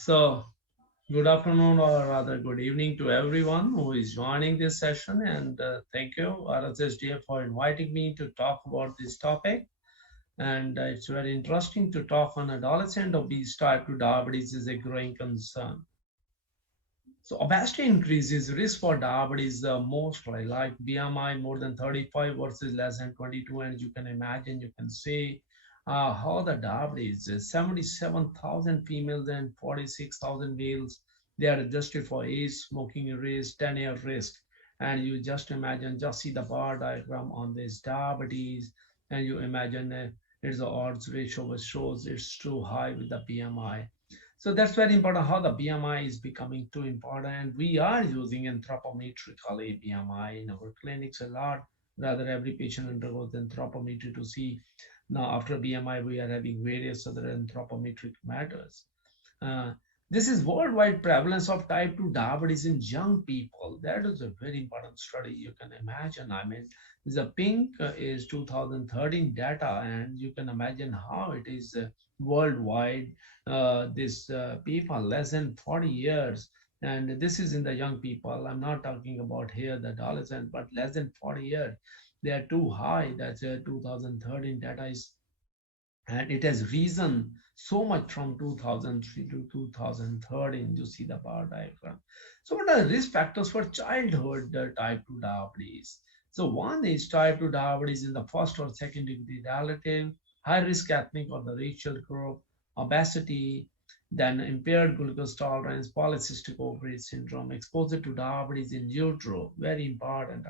So, good afternoon or rather good evening to everyone who is joining this session. And thank you, RSSDF, for inviting me to talk about this topic. And it's very interesting to talk on adolescent obese type 2 diabetes is a growing concern. So, obesity increases risk for diabetes mostly like BMI more than 35 versus less than 22. And you can imagine, you can see how the diabetes is 77,000 females and 46,000 males. They are adjusted for age, smoking risk, 10-year risk. And you just imagine, just see the bar diagram on this diabetes, and you imagine it's the odds ratio which shows it's too high with the BMI. So that's very important how the BMI is becoming too important. And we are using anthropometrically BMI in our clinics a lot. Rather, every patient undergoes anthropometry to see. Now, after BMI, we are having various other anthropometric matters. Uh, this is worldwide prevalence of type 2 diabetes in young people. That is a very important study. You can imagine. I mean, the pink is 2013 data, and you can imagine how it is worldwide. This people less than 40 years, and this is in the young people. I'm not talking about here the adolescent, but less than 40 years. They are too high. That's 2013 data is, and it has risen so much from 2003 to 2013. You see the bar diagram. So what are the risk factors for childhood type 2 diabetes? So one is type 2 diabetes in the first or second degree relative, high risk ethnic or the racial group, obesity, then impaired glucose tolerance, polycystic ovary syndrome, exposure to diabetes in utero, very important.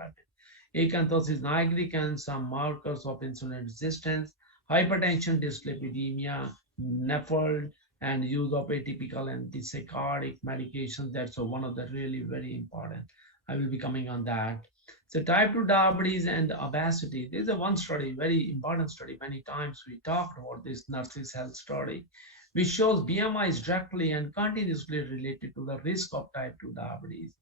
Acanthosis nigricans, some markers of insulin resistance, hypertension, dyslipidemia, NAFLD, and use of atypical antipsychotic medications. That's one of the really very important. I will be coming on that. So type 2 diabetes and obesity. There's a one study, very important study. Many times we talked about this nurses health study, which shows BMI is directly and continuously related to the risk of type 2 diabetes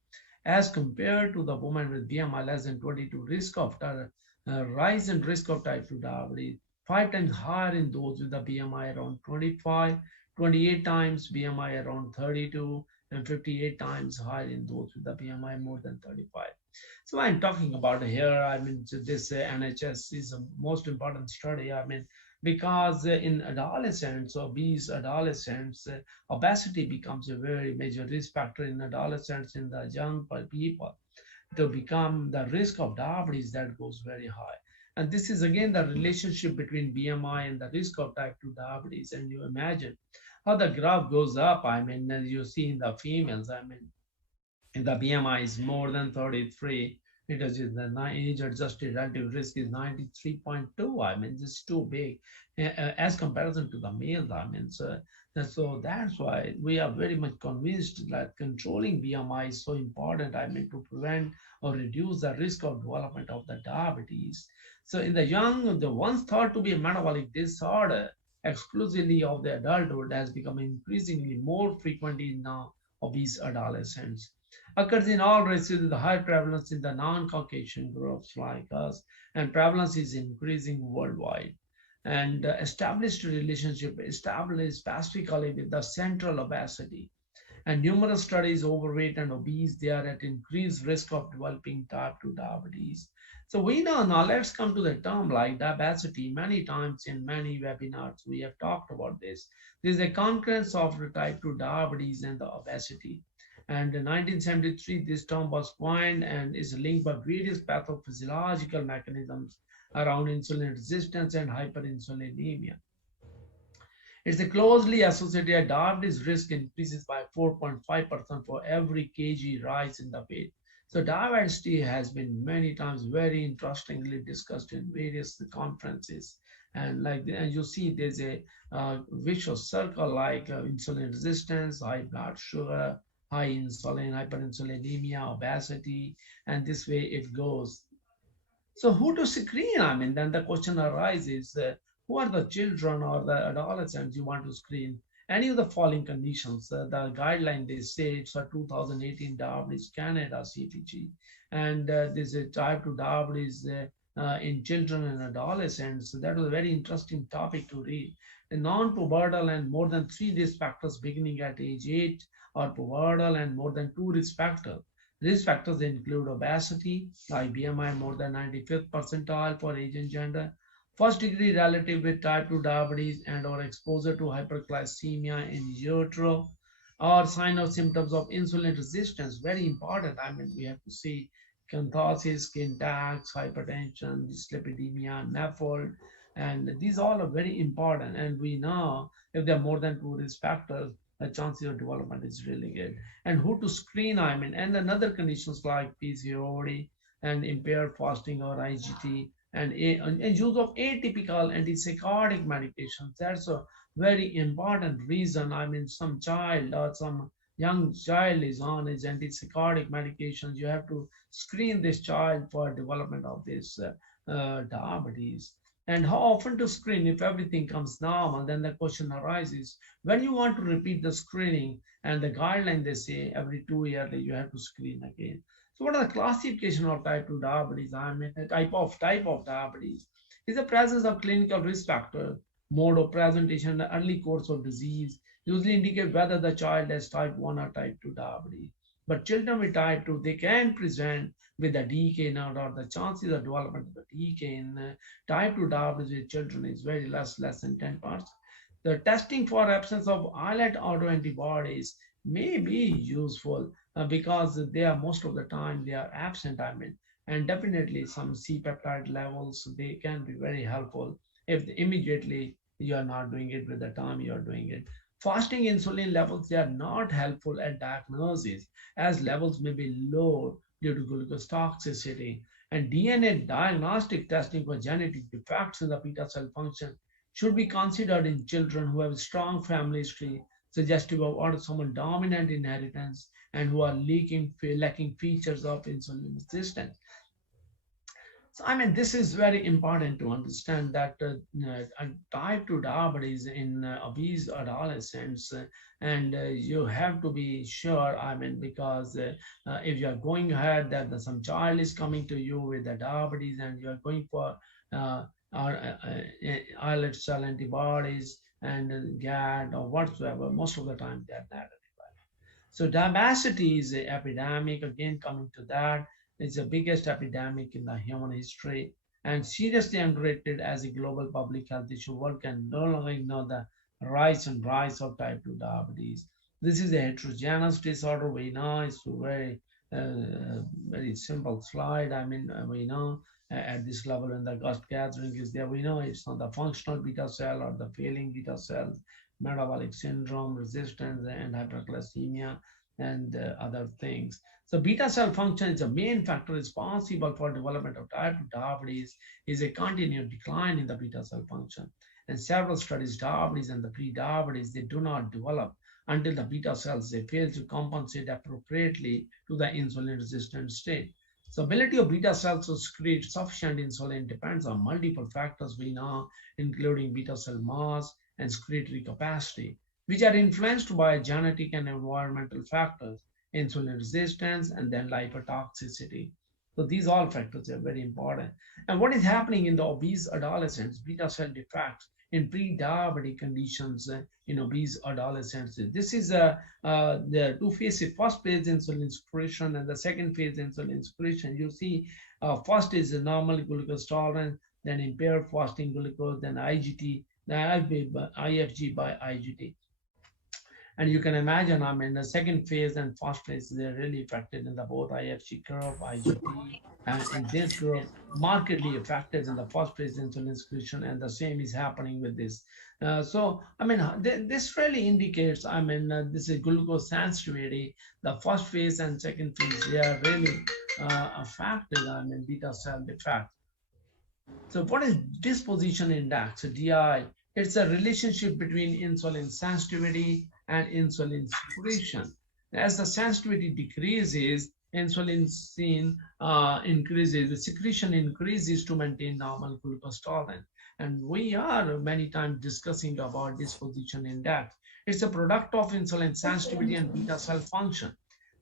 as compared to the woman with BMI less than 22. Risk of rise in risk of type 2 diabetes 5 times higher in those with a BMI around 25, 28 times BMI around 32, and 58 times higher in those with a BMI more than 35. So I'm talking about here, I mean, this NHS is the most important study. I mean, because in adolescents, obese adolescents, obesity becomes a very major risk factor in adolescents, in the young people, to become the risk of diabetes that goes very high. And this is again the relationship between BMI and the risk of type 2 diabetes. And you imagine how the graph goes up. I mean, as you see in the females, I mean, if the BMI is more than 33, it is the age adjusted relative risk is 93.2. I mean, this is too big as comparison to the males. I mean, so that's why we are very much convinced that controlling BMI is so important. I mean, to prevent or reduce the risk of development of the diabetes. So in the young, the once thought to be a metabolic disorder exclusively of the adulthood has become increasingly more frequent in now obese adolescents, occurs in all races with high prevalence in the non-Caucasian groups like us, and prevalence is increasing worldwide. And established relationship established specifically with the central obesity. And numerous studies overweight and obese, they are at increased risk of developing type 2 diabetes. So we know now, let's come to the term like diabesity. Many times in many webinars, we have talked about this. There's a concurrence of the type 2 diabetes and the obesity. And in 1973, this term was coined and is linked by various pathophysiological mechanisms around insulin resistance and hyperinsulinemia. It's a closely associated diabetes risk increases by 4.5% for every kg rise in the weight. So diabetes has been many times very interestingly discussed in various conferences. And like and you see, there's a vicious circle like insulin resistance, high blood sugar, high insulin, hyperinsulinemia, obesity, and this way it goes. So who to screen? I mean, then the question arises, who are the children or the adolescents you want to screen? Any of the following conditions, the guideline they say it's a 2018 diabetes Canada CTG, and this is type 2 diabetes in children and adolescents. So that was a very interesting topic to read. The non-pubertal and more than three risk factors beginning at age 8, or pubertal and more than two risk factors. Risk factors include obesity, like BMI more than 95th percentile for age and gender, first degree relative with type 2 diabetes and or exposure to hyperglycemia in utero, or sign or symptoms of insulin resistance. Very important. I mean, we have to see catharsis, skin tags, hypertension, dyslipidemia, NAFLD, and these all are very important. And we know if there are more than two risk factors, the chances of development is really good. And who to screen, I mean, and another conditions like PCOD and impaired fasting or IGT, and use of atypical antipsychotic medications. That's a very important reason. I mean, some child or some young child is on his antipsychotic medications. You have to screen this child for development of this diabetes. And how often to screen? If everything comes normal, then the question arises, when you want to repeat the screening, and the guideline they say every 2 years you have to screen again. So what are the classification of type 2 diabetes? I mean, a type of diabetes is the presence of clinical risk factor, mode of presentation, the early course of disease, usually indicate whether the child has type 1 or type 2 diabetes. But children with type 2, they can present with a decay in or the chances of development of the decay in type 2 diabetes with children is very less than 10%. The testing for absence of islet autoantibodies may be useful because they are most of the time they are absent. I mean, and definitely some C peptide levels they can be very helpful if immediately you are not doing it with the time you are doing it. Fasting insulin levels they are not helpful at diagnosis as levels may be low due to glucose toxicity. And DNA diagnostic testing for genetic defects in the beta cell function should be considered in children who have strong family history suggestive of autosomal dominant inheritance and who are lacking features of insulin resistance. So, I mean, this is very important to understand that type 2 diabetes in obese adolescents, and you have to be sure, I mean, because if you are going ahead that some child is coming to you with the diabetes and you are going for uh, islet cell antibodies and GAD or whatsoever, most of the time they are negative. So diabetes is an epidemic. Again, coming to that, it's the biggest epidemic in the human history and seriously underrated as a global public health issue. World can no longer ignore the rise of type 2 diabetes. This is a heterogeneous disorder. We know it's a very simple slide. I mean, we know at this level when the dust gathering is there, we know it's not the functional beta cell or the failing beta cells, metabolic syndrome, resistance, and hyperglycemia, and other things. So beta cell function is a main factor responsible for development of type 2 diabetes is a continued decline in the beta cell function. And several studies diabetes and the pre-diabetes, they do not develop until the beta cells, they fail to compensate appropriately to the insulin resistant state. So ability of beta cells to secrete sufficient insulin depends on multiple factors we know, including beta cell mass and secretory capacity, which are influenced by genetic and environmental factors, insulin resistance, and then lipotoxicity. So these all factors are very important. And what is happening in the obese adolescents, beta cell defects in pre-diabetic conditions in obese adolescents. This is the two phases. First phase insulin secretion and the second phase insulin secretion. You see, first is the normal glucose tolerance, then impaired fasting glucose, then IGT, then IFG by IGT. And you can imagine, I mean, the second phase and first phase, they're really affected in the both IFG curve, IGT, and in this group, markedly affected in the first phase insulin secretion, and the same is happening with this. So, I mean, this really indicates, I mean, this is glucose sensitivity. The first phase and second phase, they are really affected, I mean, beta cell defect. So what is disposition index, DI? It's a relationship between insulin sensitivity and insulin secretion. As the sensitivity decreases, insulin increases, the secretion increases to maintain normal glucose tolerance. And we are many times discussing about disposition index. It's a product of insulin sensitivity and beta cell function.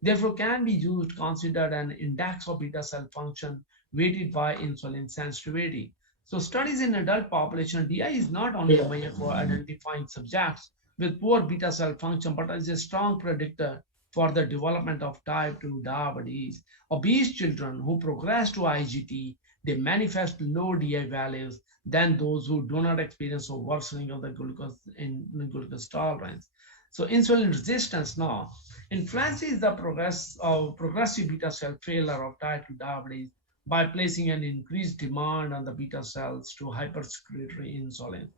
Therefore, can be used considered an index of beta cell function weighted by insulin sensitivity. So studies in adult population, DI is not only a measure for identifying subjects with poor beta cell function, but is a strong predictor for the development of type 2 diabetes. Obese children who progress to IGT, they manifest low DI values than those who do not experience a worsening of the glucose tolerance. So insulin resistance now influences the progress of progressive beta cell failure of type 2 diabetes by placing an increased demand on the beta cells to hypersecretory insulin.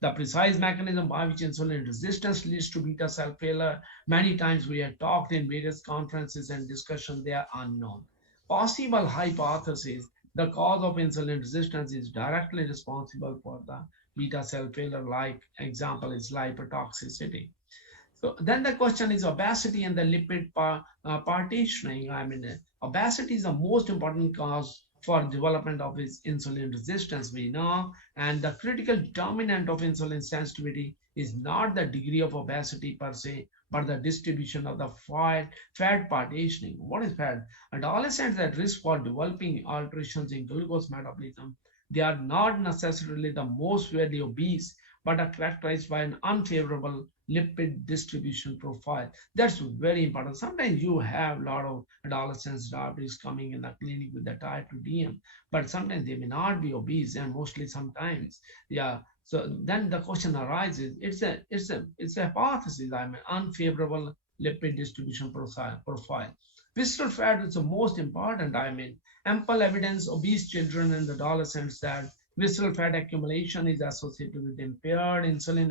The precise mechanism by which insulin resistance leads to beta cell failure, many times we have talked in various conferences and discussions, they are unknown. Possible hypothesis, the cause of insulin resistance is directly responsible for the beta cell failure, like example is lipotoxicity. So then the question is obesity and the lipid partitioning. I mean, obesity is the most important cause for development of is insulin resistance, we know, and the critical determinant of insulin sensitivity is not the degree of obesity per se, but the distribution of the fat partitioning. What is fat? Adolescents at risk for developing alterations in glucose metabolism, they are not necessarily the most severely obese, but are characterized by an unfavorable lipid distribution profile. That's very important. Sometimes you have a lot of adolescents diabetes coming in the clinic with the type 2 DM, but sometimes they may not be obese, and mostly sometimes, yeah. So then the question arises: it's a hypothesis. I mean, unfavorable lipid distribution profile. Visceral fat is the most important. I mean, ample evidence obese children and adolescents that visceral fat accumulation is associated with impaired insulin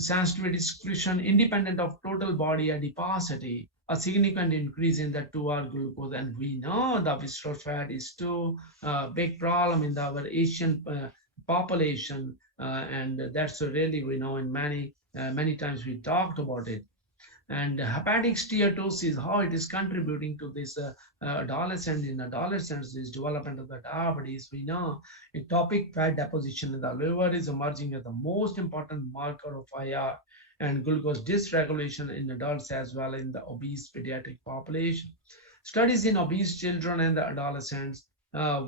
sensitivity secretion independent of total body adiposity, a significant increase in the 2R glucose. And we know the visceral fat is too big problem in our Asian population. And that's really, we know in many times we talked about it. And hepatic steatosis, how it is contributing to this adolescents, this development of the diabetes. We know ectopic fat deposition in the liver is emerging as the most important marker of IR and glucose dysregulation in adults as well in the obese pediatric population. Studies in obese children and the adolescents,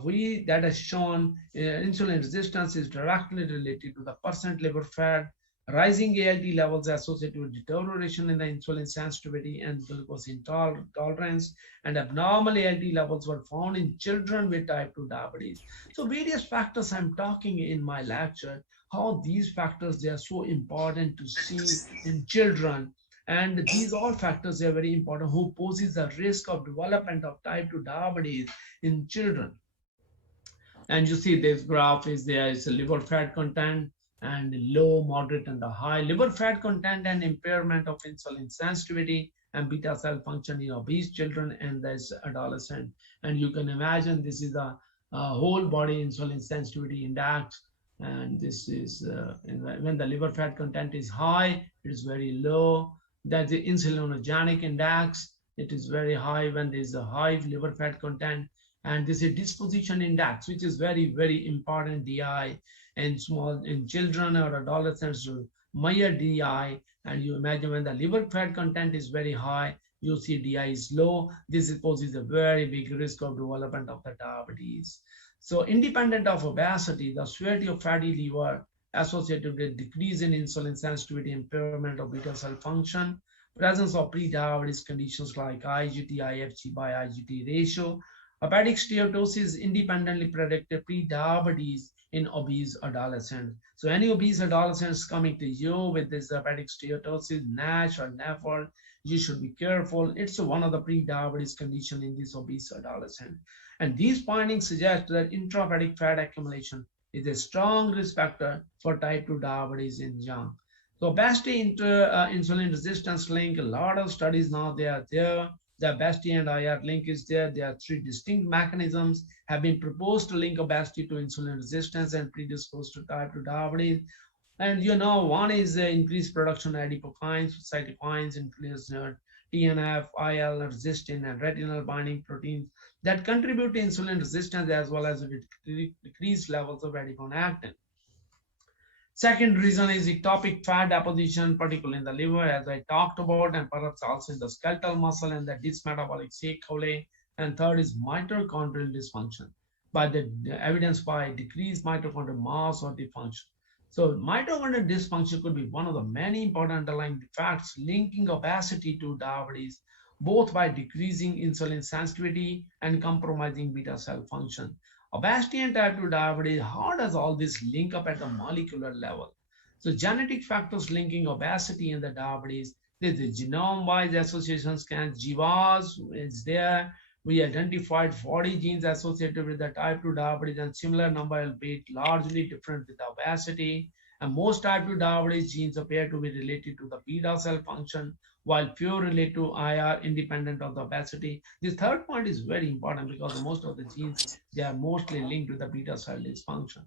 we that has shown insulin resistance is directly related to the percent liver fat. Rising ALT levels associated with deterioration in the insulin sensitivity and glucose intolerance, and abnormal ALT levels were found in children with type 2 diabetes. So various factors I'm talking in my lecture, how these factors they are so important to see in children. And these all factors are very important who poses the risk of development of type 2 diabetes in children. And you see this graph is there is a liver fat content and low, moderate, and the high liver fat content and impairment of insulin sensitivity and beta cell function in obese children and this adolescent. And you can imagine this is a whole body insulin sensitivity index. And this is when the liver fat content is high, it is very low. That's the insulinogenic index. It is very high when there is a high liver fat content. And this is disposition index, which is very important DI in children or adolescents to measure DI. And you imagine when the liver fat content is very high, you see DI is low. This poses a very big risk of development of the diabetes. So independent of obesity, the severity of fatty liver associated with decrease in insulin sensitivity, impairment of beta cell function, presence of pre-diabetes conditions like IGT, IFG by IGT ratio. Hepatic steatosis independently predicted pre-diabetes in obese adolescents. So any obese adolescents coming to you with this hepatic steatosis, NASH or NAFLD, you should be careful. It's one of the pre-diabetes condition in this obese adolescent. And these findings suggest that intrahepatic fat accumulation is a strong risk factor for type 2 diabetes in young. So obesity into insulin resistance link, a lot of studies now they are there. The obesity and IR link is there. There are three distinct mechanisms have been proposed to link obesity to insulin resistance and predisposed to type 2 diabetes. And you know, one is increased production of adipokines, cytokines, increased TNF, IL, resistin, and retinol binding proteins that contribute to insulin resistance as well as decreased levels of adiponectin. Second reason is ectopic fat deposition, particularly in the liver, as I talked about, and perhaps also in the skeletal muscle and the dysmetabolic sequelae. And third is mitochondrial dysfunction, by the evidence by decreased mitochondrial mass or dysfunction. So mitochondrial dysfunction could be one of the many important underlying facts linking obesity to diabetes, both by decreasing insulin sensitivity and compromising beta cell function. Obesity and type 2 diabetes, how does all this link up at the molecular level? So genetic factors linking obesity and the diabetes, there's the genome-wise association scan, GWAS is there. We identified 40 genes associated with the type 2 diabetes and similar number, albeit largely different with obesity. And most type 2 diabetes genes appear to be related to the beta cell function, while few relate to IR independent of the obesity. This third point is very important because most of the genes, they are mostly linked with the beta cell dysfunction.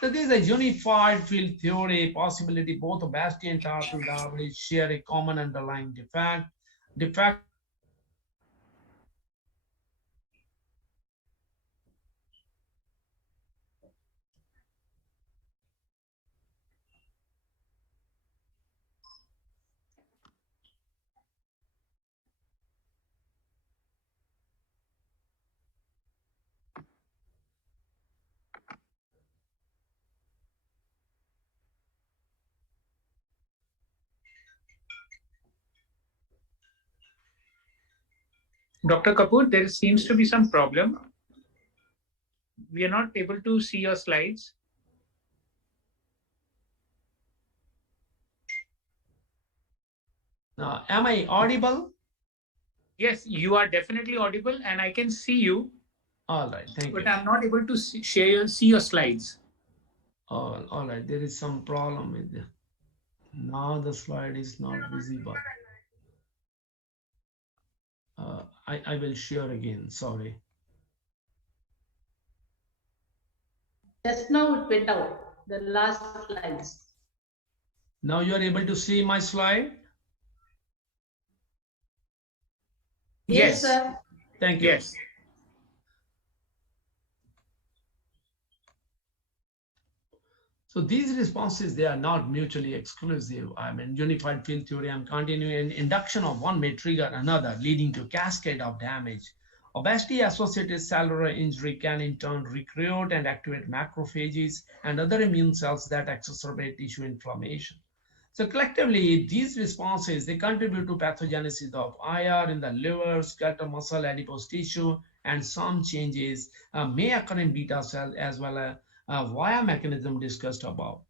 So this is a unified field theory possibility. Both obesity and type 2 diabetes share a common underlying defect. Defect Dr. Kapoor, there seems to be some problem. We are not able to see your slides. am I audible? Yes, you are definitely audible and I can see you. All right, thank but you. I'm not able to see your slides. All right, there is some problem with it. Now the slide is not visible. I will share again, sorry. Just now it went out, the last slides. Now you are able to see my slide? Yes, sir. Thank you. Yes. So these responses, they are not mutually exclusive. I mean, unified field theory, I'm continuing. Induction of one may trigger another, leading to cascade of damage. Obesity-associated cellular injury can in turn recruit and activate macrophages and other immune cells that exacerbate tissue inflammation. So collectively, these responses, they contribute to pathogenesis of IR in the liver, skeletal muscle, adipose tissue, and some changes may occur in beta cells as well as via mechanism discussed above.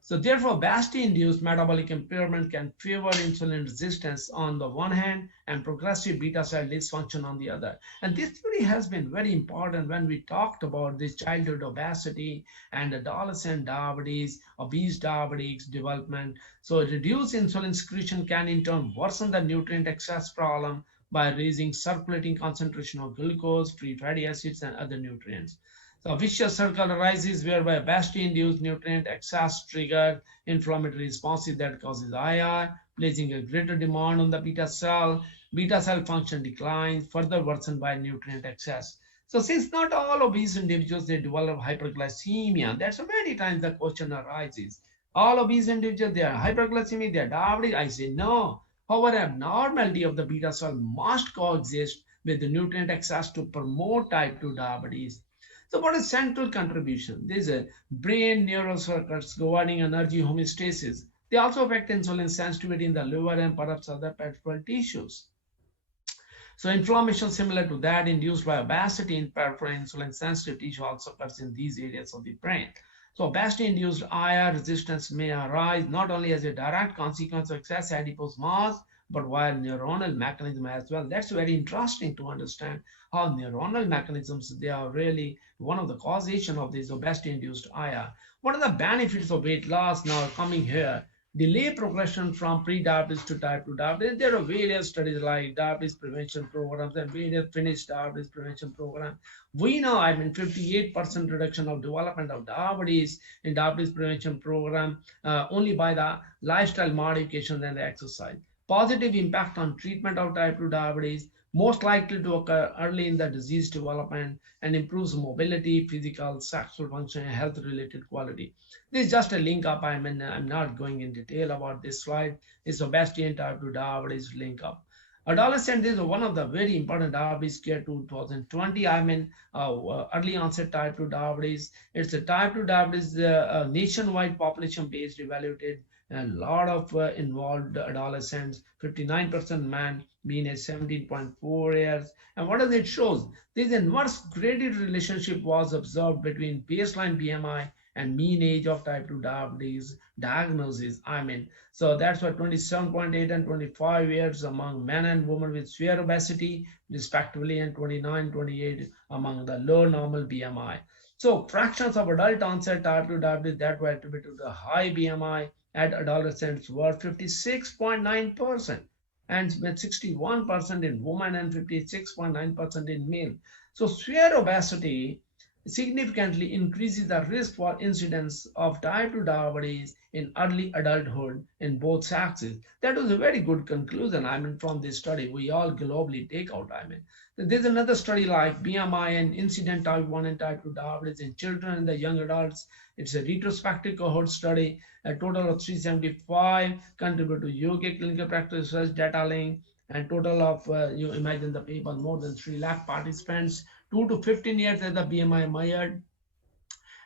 So therefore, obesity-induced metabolic impairment can favor insulin resistance on the one hand and progressive beta cell dysfunction on the other. And this theory has been very important when we talked about this childhood obesity and adolescent diabetes, obese diabetics development. So reduced insulin secretion can in turn worsen the nutrient excess problem by raising circulating concentration of glucose, free fatty acids, and other nutrients. So a vicious circle arises whereby obesity-induced nutrient excess triggers inflammatory responses that causes IR, placing a greater demand on the beta cell. Beta cell function declines, further worsened by nutrient excess. So since not all obese individuals, they develop hyperglycemia, that's many times the question arises. All obese individuals, they are hyperglycemic, they are diabetic. I say no. However, abnormality of the beta cell must coexist with the nutrient excess to promote type 2 diabetes. So what is central contribution? There's a brain neural circuits governing energy homeostasis. They also affect insulin sensitivity in the liver and perhaps other peripheral tissues. So inflammation similar to that induced by obesity in peripheral insulin sensitive tissue also occurs in these areas of the brain. So obesity-induced IR resistance may arise not only as a direct consequence of excess adipose mass, but via neuronal mechanism as well. That's very interesting to understand how neuronal mechanisms, they are really one of the causation of this obesity-induced IR. What are the benefits of weight loss now coming here? Delay progression from pre-diabetes to type 2 diabetes. There are various studies like diabetes prevention programs and various finished diabetes prevention programs. We know, 58% reduction of development of diabetes in diabetes prevention program only by the lifestyle modifications and the exercise. Positive impact on treatment of type 2 diabetes, most likely to occur early in the disease development and improves mobility, physical, sexual function, and health-related quality. This is just a link up. I'm not going in detail about this slide. It's obesity and type 2 diabetes link up. Adolescent is one of the very important diabetes care 2020. I mean, early onset type 2 diabetes. It's a type 2 diabetes nationwide population based evaluated. A lot of involved adolescents, 59% men, mean age 17.4 years. And what does it shows? This inverse graded relationship was observed between baseline BMI and mean age of type 2 diabetes diagnosis. I mean, so that's why 27.8 and 25 years among men and women with severe obesity, respectively, and 29, 28 among the low normal BMI. So fractions of adult onset type 2 diabetes that were attributed to the high BMI at adolescents were 56.9% and with 61% in women and 56.9% in male. So severe obesity significantly increases the risk for incidence of type 2 diabetes in early adulthood in both sexes. That was a very good conclusion. I mean, from this study, we all globally take out. I mean, there's another study like BMI and incident type 1 and type 2 diabetes in children and the young adults. It's a retrospective cohort study. A total of 375 contribute to UK clinical practice research data link, and total of, you imagine the paper, more than 3 lakh participants, 2 to 15 years as the BMI measured.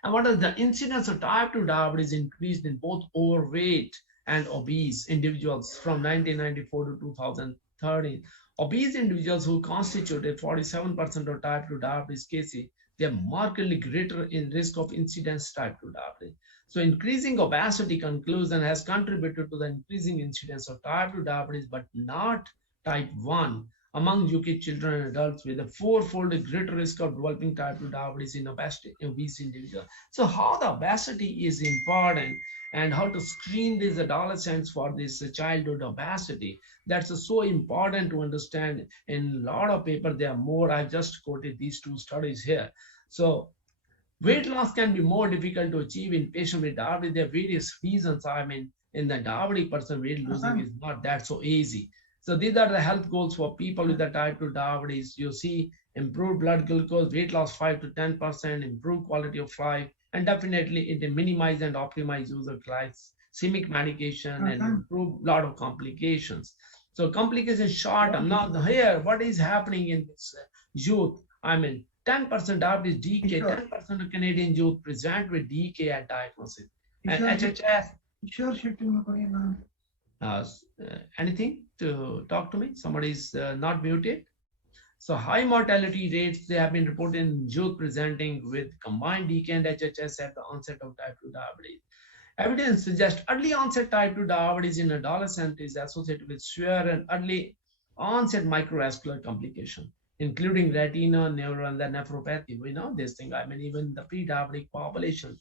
And what is the incidence of type 2 diabetes increased in both overweight and obese individuals from 1994 to 2013. Obese individuals who constituted 47% of type 2 diabetes cases, they are markedly greater in risk of incidence type 2 diabetes. So increasing obesity conclusion has contributed to the increasing incidence of type 2 diabetes, but not type 1 among UK children and adults with a fourfold greater risk of developing type 2 diabetes in obese individuals. So how the obesity is important and how to screen these adolescents for this childhood obesity. That's so important to understand. In a lot of paper, there are more. I just quoted these two studies here. So weight loss can be more difficult to achieve in patients with diabetes. There are various reasons. I mean, in the diabetic person, weight losing is not that so easy. So these are the health goals for people with the type 2 diabetes. You see improved blood glucose, weight loss 5 to 10%, improved quality of life, and definitely it minimize and optimize use of glycemic medication and improve a lot of complications. So complications short term. Now here, what is happening in this youth? I mean, 10% diabetes decay, 10% of Canadian youth present with decay at diagnosis. And HHS, anything to talk to me? Somebody's not muted. So high mortality rates, they have been reported in youth presenting with combined DK and HHS at the onset of type 2 diabetes. Evidence suggests early onset type 2 diabetes in adolescent is associated with severe and early onset microvascular complication, including retina, neuro, and the nephropathy. We know this thing. I mean, even the pre-diabetic population.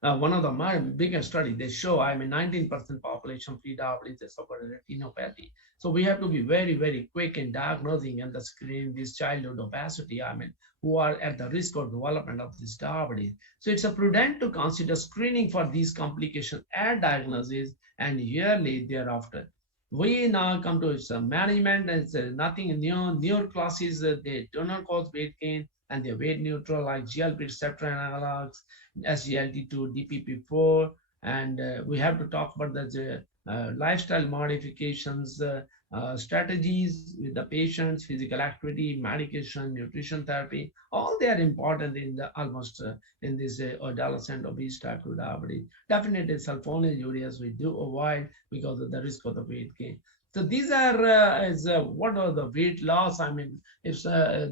One of the biggest studies, they show, I mean, 19% population pre-diabetes, they suffer retinopathy. So we have to be very, very quick in diagnosing and screening this childhood obesity, I mean, who are at the risk of development of this diabetes. So it's a prudent to consider screening for these complications at diagnosis and yearly thereafter. We now come to its management, and it's nothing new. Newer classes, they do not cause weight gain and they're weight neutral, like GLP receptor analogs, SGLT2, DPP4, and we have to talk about the lifestyle modifications, strategies with the patients, physical activity, medication, nutrition therapy. All they are important in the almost in this adolescent obese type 2 diabetes. Definitely sulfonylureas we do avoid because of the risk of the weight gain. So these are what are the weight loss? I mean, if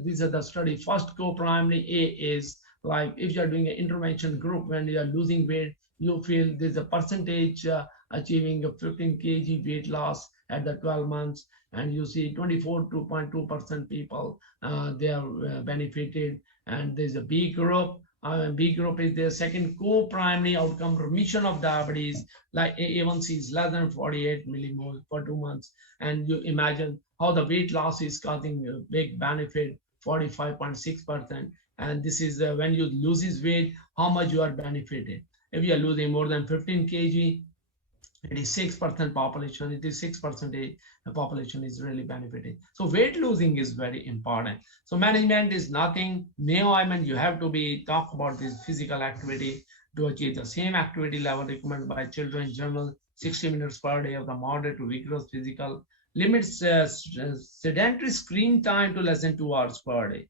these are the study. First co-primary A is like if you're doing an intervention group, when you are losing weight, you feel there's a percentage achieving a 15 kg weight loss at the 12 months, and you see 24.2% people they are benefited, and there's a B group. B group is the second co-primary outcome, remission of diabetes, like A1C is less than 48 millimoles for 2 months. And you imagine how the weight loss is causing a big benefit, 45.6%. And this is when you lose his weight, how much you are benefited. If you are losing more than 15 kg, it is 6% population. It is 6% the population is really benefiting. So weight losing is very important. So management is nothing new. I mean, you have to be talk about this physical activity to achieve the same activity level recommended by Children's Journal, 60 minutes per day of the moderate to vigorous physical limits sedentary screen time to less than 2 hours per day.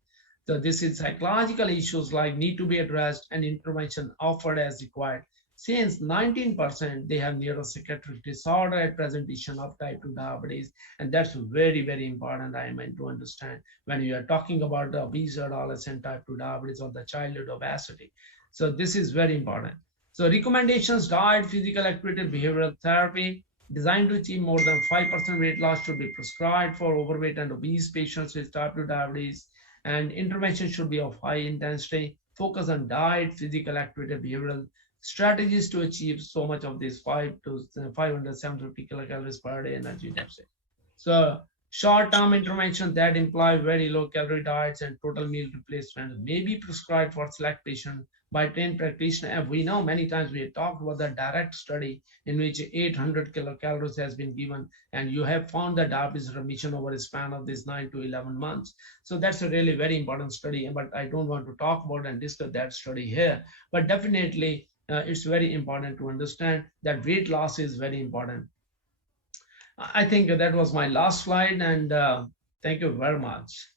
So this is psychological issues like need to be addressed and intervention offered as required. Since 19% they have neuropsychiatric disorder at presentation of type 2 diabetes, and that's very, very important I meant to understand when you are talking about the obese adolescent type 2 diabetes or the childhood obesity. So this is very important. So recommendations: diet, physical activity, behavioral therapy designed to achieve more than 5% weight loss should be prescribed for overweight and obese patients with type 2 diabetes, and intervention should be of high intensity, focus on diet, physical activity, behavioral strategies to achieve so much of this 5 to 500 750 kilocalories per day energy deficit. So short-term interventions that imply very low calorie diets and total meal replacement may be prescribed for select patients by trained practitioners. And we know many times we have talked about the direct study in which 800 kilocalories has been given, and you have found the diabetes remission over a span of this 9 to 11 months. So that's a really very important study, but I don't want to talk about and discuss that study here. But definitely, it's very important to understand that weight loss is very important. I think that was my last slide, and thank you very much.